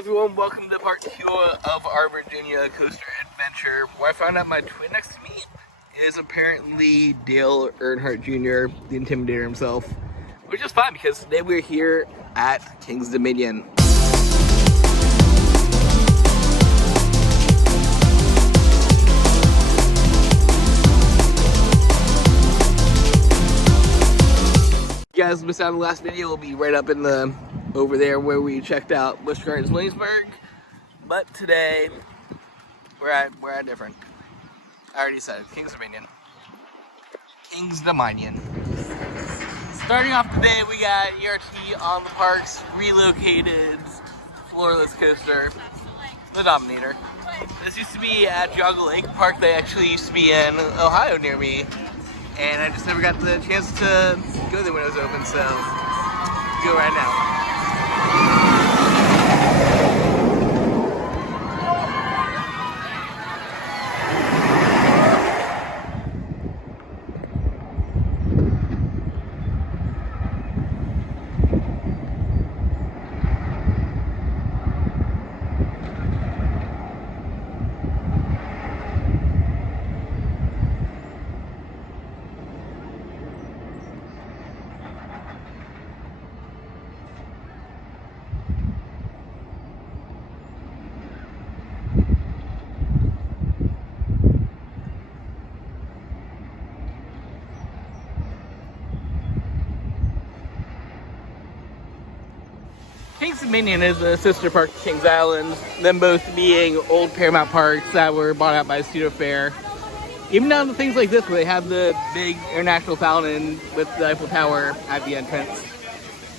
everyone, welcome to part 2 of our Virginia coaster adventure, where I found out my twin next to me is apparently Dale Earnhardt Jr., the Intimidator himself, which is fine because today we're here at King's Dominion. You guys missed out on the last video. It'll be right up in the over there where we checked out Busch Gardens Williamsburg. But today we're at different. I already said it, King's Dominion. King's Dominion. Starting off today, we got ERT on the park's relocated floorless coaster, the Dominator. This used to be at Geauga Lake Park. They actually used to be in Ohio near me. And I just never got the chance to go there when it was open, so go right now. King's Dominion is a sister park to Kings Island, them both being old Paramount parks that were bought out by Studio Fair. Even down to things like this where they have the big international fountain with the Eiffel Tower at the entrance.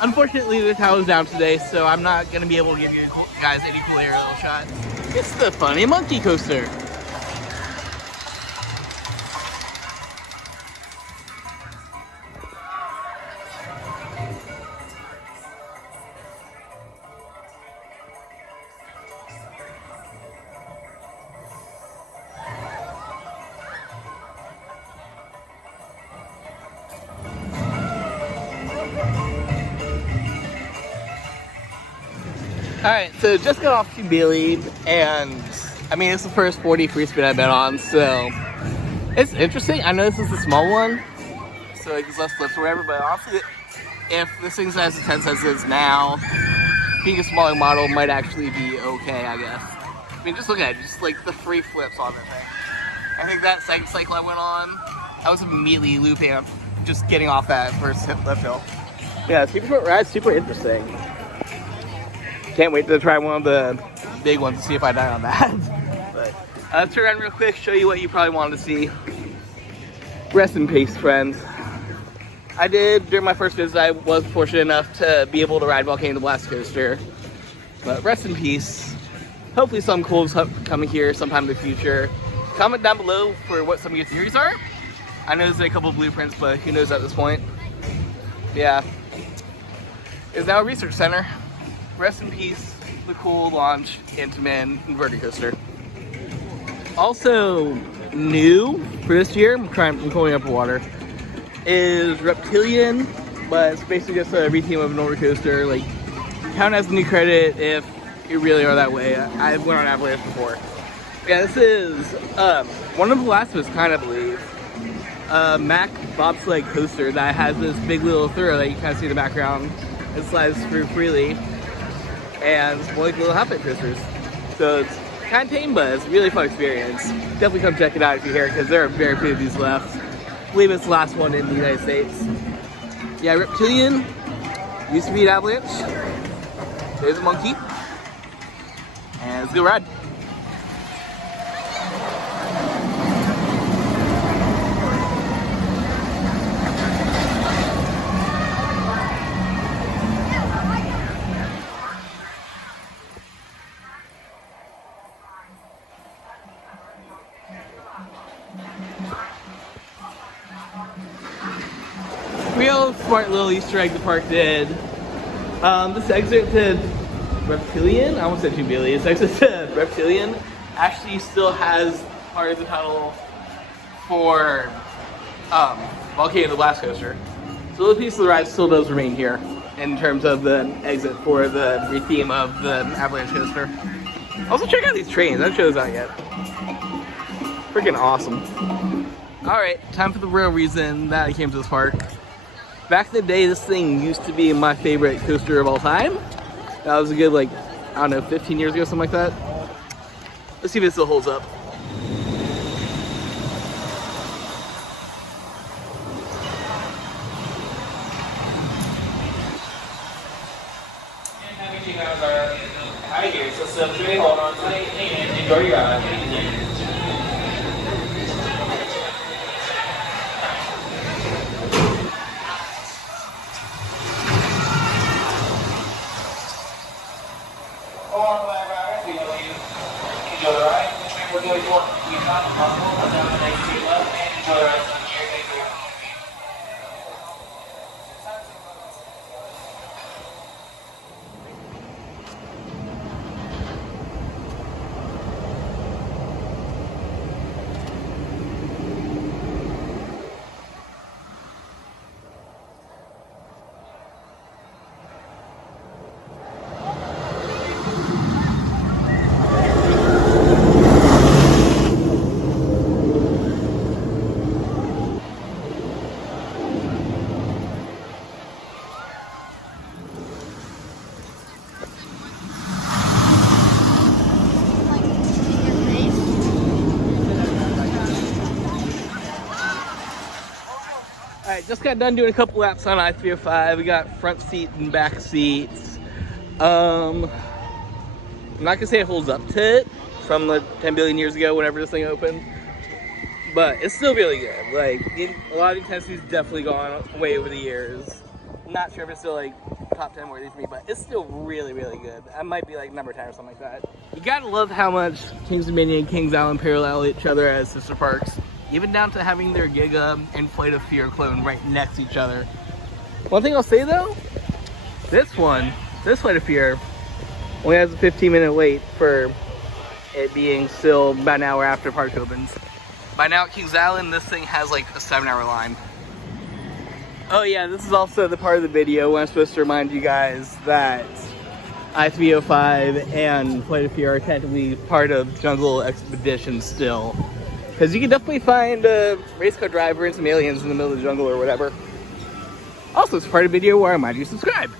Unfortunately, the tower's down today, so I'm not going to be able to give you guys any cool aerial shots. It's the Funny Monkey Coaster. Alright, so just got off Team Bailey, and I mean, it's the first 40 free spin I've been on, so it's interesting. I know this is a small one, so it gets less flips or whatever, but honestly, if this thing's as intense as it is now, being a smaller model might actually be okay, I guess. I mean, just look at it, just like the free flips on the thing. I think that second cycle I went on, I was immediately looping up, just getting off that first left hill. Yeah, super short ride, super interesting. Can't wait to try one of the big ones to see if I die on that. But let's turn around real quick, show you what you probably wanted to see. Rest in peace, friends. I did, during my first visit, I was fortunate enough to be able to ride Volcano Blast Coaster. But rest in peace. Hopefully something cool is coming here sometime in the future. Comment down below for what some of your theories are. I know there's a couple of blueprints, but who knows at this point. Yeah. It's now a research center. Rest in peace, the cool launch Intamin inverted coaster. Also new for this year, I'm pulling up water, is Reptilian, but it's basically just a retheme of an older coaster. Like, count as a new credit if you really are that way. I went on Avalanche before. Yeah, this is one of the last of its kind, I believe. Mack bobsled coaster that has this big little throw that you kind of see in the background. It slides through freely. And it's more like little hot coasters. So it's kind of tame, but it's a really fun experience. Definitely come check it out if you're here, because there are very few of these left. I believe it's the last one in the United States. Yeah, Reptilian used to be an Avalanche. There's a monkey. And let's go ride. Real smart little Easter egg the park did. This exit to Reptilian, I almost said Jubilee, this exit to Reptilian actually still has part of the tunnel for Volcano Blast Coaster. So the piece of the ride still does remain here. in terms of the exit for the re-theme of the Avalanche coaster. Also, check out these trains. I haven't shown those out yet. Freaking awesome. Alright, time for the real reason that I came to this park. Back in the day, this thing used to be my favorite coaster of all time. That was a good, like, I don't know, 15 years ago, something like that. Let's see if it still holds up. Hi here, so simply hold on tight and enjoy your ride. Alright, just got done doing a couple laps on I-305. We got front seat and back seats. I'm not gonna say it holds up to it from the 10 billion years ago whenever this thing opened, but it's still really good. Like, a lot of intensity's definitely gone way over the years. I'm not sure if it's still like top 10 worthy for me, but it's still really, really good. I might be like number 10 or something like that. You gotta love how much Kings Dominion and Kings Island parallel each other as sister parks. Even down to having their Giga and Flight of Fear clone right next to each other. One thing I'll say though, this Flight of Fear, only has a 15-minute wait for it being still about an hour after park opens. By now at Kings Island, this thing has like a 7-hour line. Oh yeah, this is also the part of the video where I'm supposed to remind you guys that I-305 and Flight of Fear are technically part of Jungle Expedition still. Because you can definitely find a race car driver and some aliens in the middle of the jungle or whatever. Also, it's part of the video where I remind you to subscribe.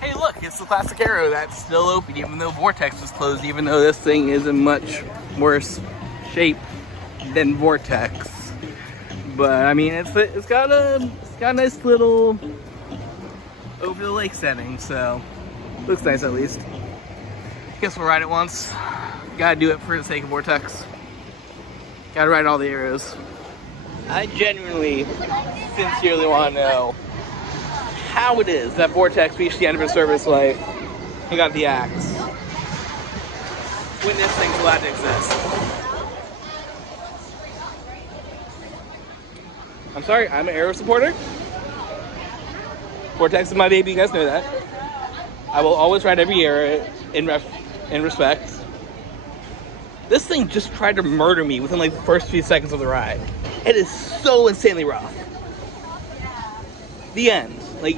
Hey look, it's the classic arrow that's still open even though Vortex is closed, even though this thing is in much worse shape than Vortex. But I mean, it's got a nice little over the lake setting, so looks nice at least. Guess we'll ride it once. Gotta do it for the sake of Vortex. Gotta ride all the arrows. I genuinely, sincerely want to know how it is that Vortex reached the end of its service life and got the axe when this thing's allowed to exist. I'm sorry, I'm an arrow supporter. Vortex is my baby, you guys know that. I will always ride every arrow in respect. This thing just tried to murder me within like the first few seconds of the ride. It is so insanely rough. The end. Like,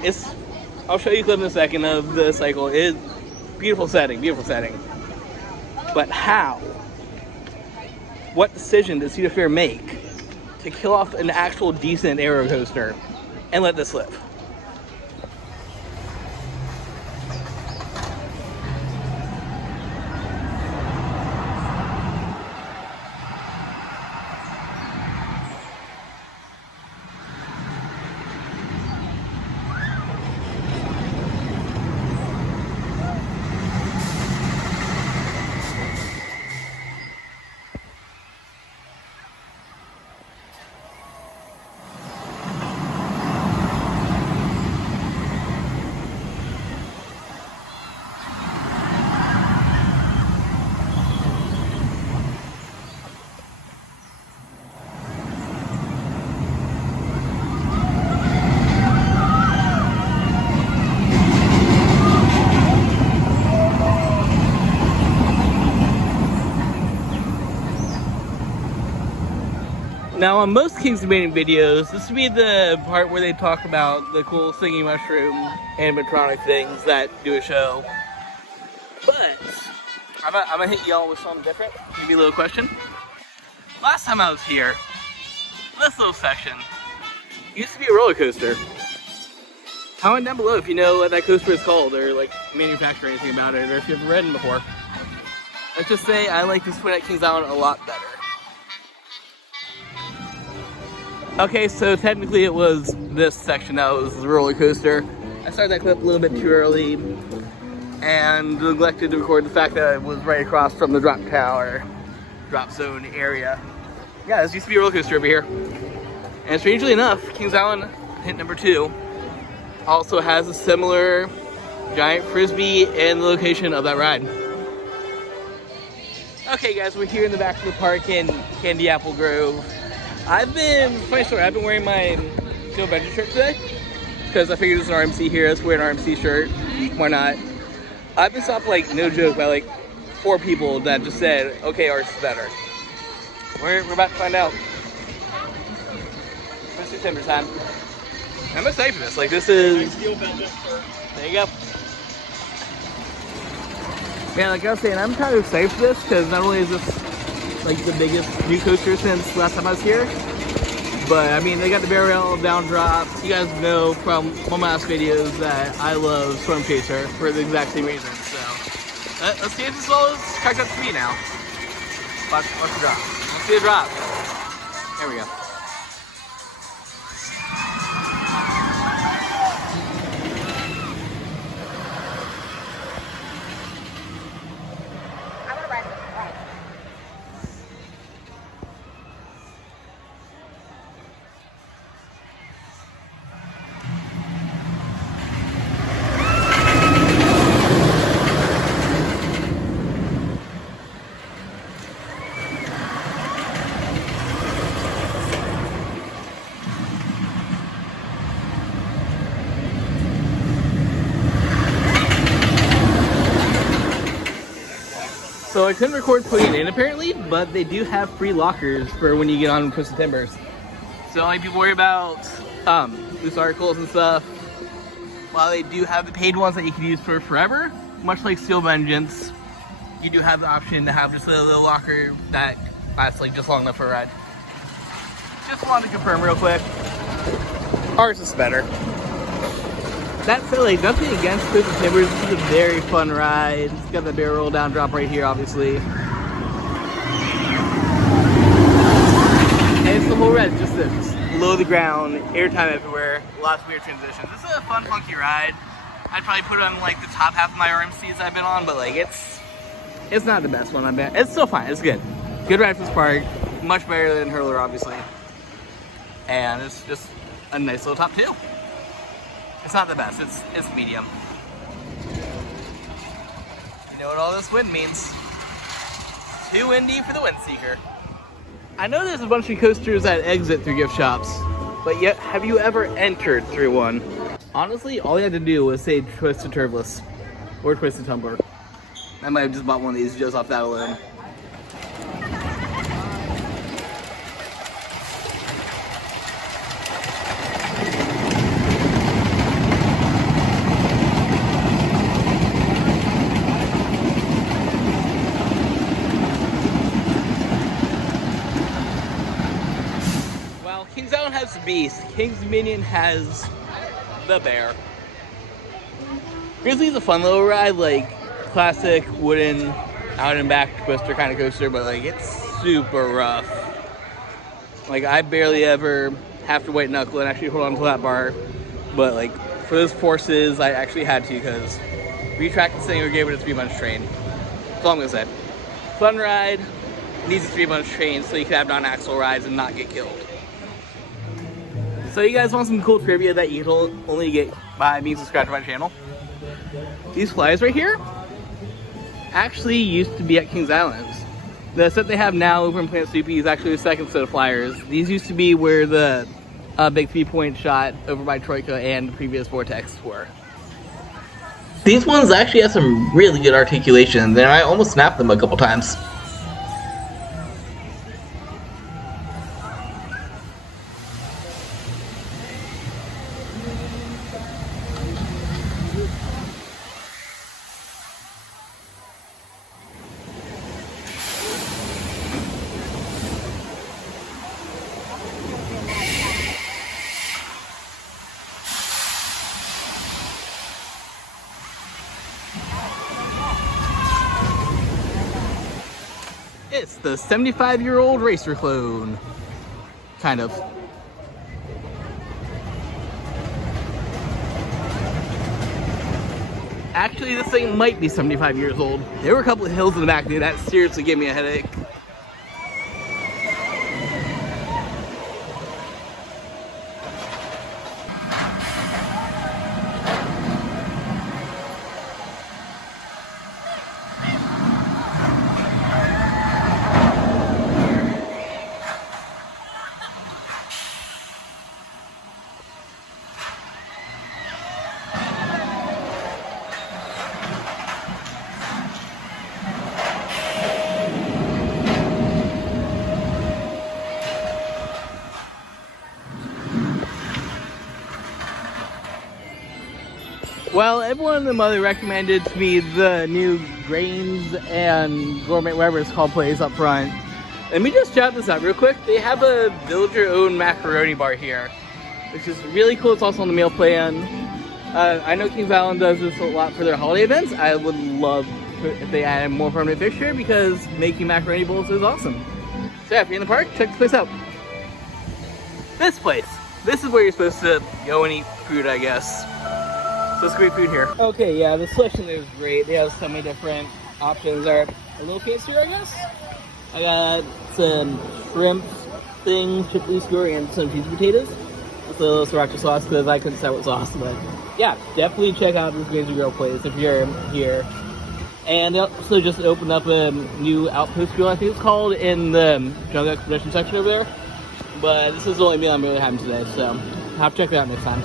I'll show you a clip in a second of the cycle. It's beautiful setting, beautiful setting. But how? What decision did Cedar Fair make to kill off an actual decent aero coaster and let this live? Now on most Kings Dominion videos, this would be the part where they talk about the cool singing mushroom animatronic things that do a show. But I'm gonna hit y'all with something different. Maybe a little question. Last time I was here, this little section used to be a roller coaster. Comment down below if you know what that coaster is called, or like manufacture anything about it, or if you've ever read them before. Let's just say I like this one at Kings Island a lot better. Okay, so technically it was this section that was the roller coaster. I started that clip a little bit too early and neglected to record the fact that it was right across from the drop tower, drop zone area. Yeah, this used to be a roller coaster over here. And strangely enough, Kings Island, hint number 2, also has a similar giant frisbee in the location of that ride. Okay guys, we're here in the back of the park in Candy Apple Grove. Funny story, I've been wearing my Steel Benji shirt today because I figured it's an RMC here, let's wear an RMC shirt, why not? I've been stopped, like, no joke, by like 4 people that just said, okay, ours is better. We're about to find out. Mr. Timber time. I'm excited for this, like this is, there you go. Man, like I was saying, I'm kind of excited for this because not only is this like the biggest new coaster since last time I was here, but I mean they got the barrel down drop. You guys know from one of my last videos that I love Storm Chaser for the exact same reason. So let's see if this all is cracked up to me now. Watch the drop. Let's see the drop. There we go. So I couldn't record putting it in apparently, but they do have free lockers for when you get on Twisted Timbers. So only people worry about loose articles and stuff. While they do have the paid ones that you can use for forever, much like Steel Vengeance, you do have the option to have just a little locker that lasts like just long enough for a ride. Just wanted to confirm real quick. Ours is better. That said, like, nothing against Twisted Timbers. This is a very fun ride. It's got the barrel roll down drop right here, obviously. And it's the whole ride, just below the ground, airtime everywhere, lots of weird transitions. This is a fun, funky ride. I'd probably put it on like the top half of my RMCs I've been on, but like it's not the best one I've been. It's still fine. It's good. Good ride for this park. Much better than Hurler, obviously. And it's just a nice little top too. It's not the best, it's medium. You know what all this wind means. Too windy for the wind seeker. I know there's a bunch of coasters that exit through gift shops, but yet have you ever entered through one? Honestly, all you had to do was say Twisted Turbless or Twisted Tumbler. I might have just bought one of these just off that alone. Kings Island has the beast. Kings Dominion has the bear. Grizzly's a fun little ride, like classic wooden out and back twister kind of coaster, but like it's super rough. Like I barely ever have to white knuckle and actually hold on to that bar, but like for those forces, I actually had to because retract this thing or gave it a 3-month train. That's all I'm gonna say. Fun ride, needs a 3-month train so you can have non-axle rides and not get killed. So you guys want some cool trivia that you can only get by being subscribed to my channel? These flyers right here actually used to be at Kings Island. The set they have now over in Planet Soupy is actually the second set of flyers. These used to be where the big 3-point shot over by Troika and the previous Vortex were. These ones actually have some really good articulation, and I almost snapped them a couple times. It's the 75-year-old racer clone. Kind of. Actually, this thing might be 75 years old. There were a couple of hills in the back, dude. That seriously gave me a headache. Well, everyone in the mother recommended to me the new grains and gourmet, whatever it's called, place up front. Let me just shout this out real quick. They have a villager-owned macaroni bar here, which is really cool. It's also on the meal plan. I know King Valen does this a lot for their holiday events. I would love if they added more permanent fixture because making macaroni bowls is awesome. So yeah, if you're in the park, check this place out. This place. This is where you're supposed to go and eat food, I guess. So let's go eat food here. Okay, yeah, the selection is great. They have so many different options. They're a little tastier, I guess. I got some shrimp things, chiply skewer, and some cheesy potatoes with a little sriracha sauce because I couldn't decide what sauce. But yeah, definitely check out this Grains and Grill place if you're here. And they also just opened up a new outpost grill, I think it's called, in the Jungle Expedition section over there. But this is the only meal I'm really having today, so I'll have to check that out next time.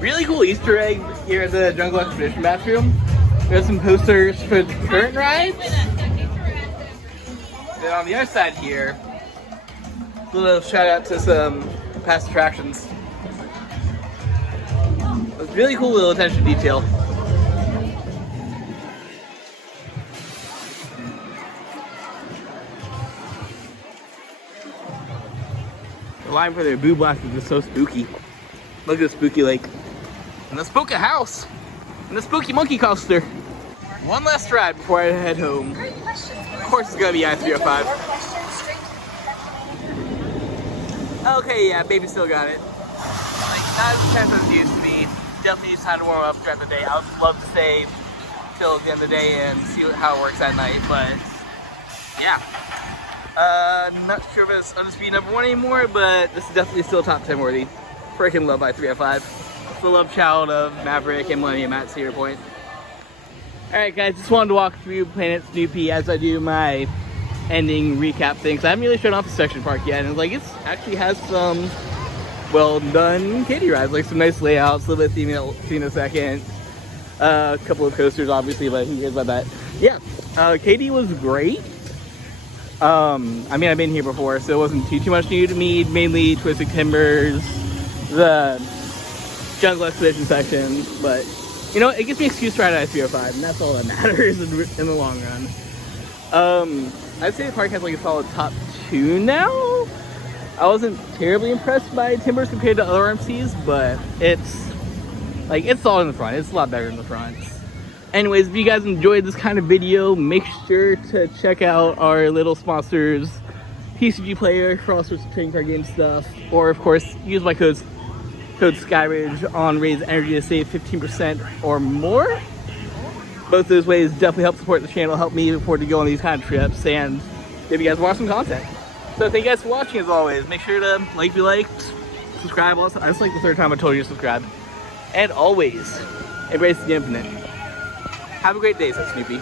Really cool Easter egg here at the Jungle Expedition bathroom. There's some posters for the current rides. Then on the other side here, a little shout out to some past attractions. It's really cool little attention to detail. The line for their boo blast is just so spooky. Look at the spooky lake. And the spooky house. And the spooky monkey coaster. One last ride before I head home. Of course it's gonna be I-305. Okay, yeah, baby still got it. Like, not as intense as it used to be. Definitely just had to warm up throughout the day. I would love to stay till the end of the day and see how it works at night, but yeah. Not sure if it's undisputed #1 anymore, but this is definitely still top 10 worthy. Freaking love I-305. The love child of Maverick and Millennium at Cedar Point. Alright guys, just wanted to walk through Planet Snoopy as I do my ending recap things. I haven't really shown off the section park yet, and like it actually has some well done kiddie rides, like some nice layouts, a little bit of theme in a second. A couple of coasters obviously, but who cares about that? Yeah, Katie was great. I mean, I've been here before, so it wasn't too much new to me. Mainly Twisted Timbers, the Jungle Expedition section, but you know, it gives me an excuse to ride I-305, and that's all that matters in the long run. I'd say the park has like a solid top 2 now. I wasn't terribly impressed by Timbers compared to other RMCs, but it's all in the front. It's a lot better in the front. Anyways, if you guys enjoyed this kind of video, make sure to check out our little sponsors, PCG Player for all sorts of trading card game stuff, or of course, use my code SkyRage on Raise Energy to save 15% or more. Both those ways definitely help support the channel, help me afford to go on these kind of trips, and give you guys more awesome content. So thank you guys for watching as always. Make sure to like if you liked, subscribe also. That's like the 3rd time I told you to subscribe. And always, embrace the infinite. Have a great day, said Snoopy.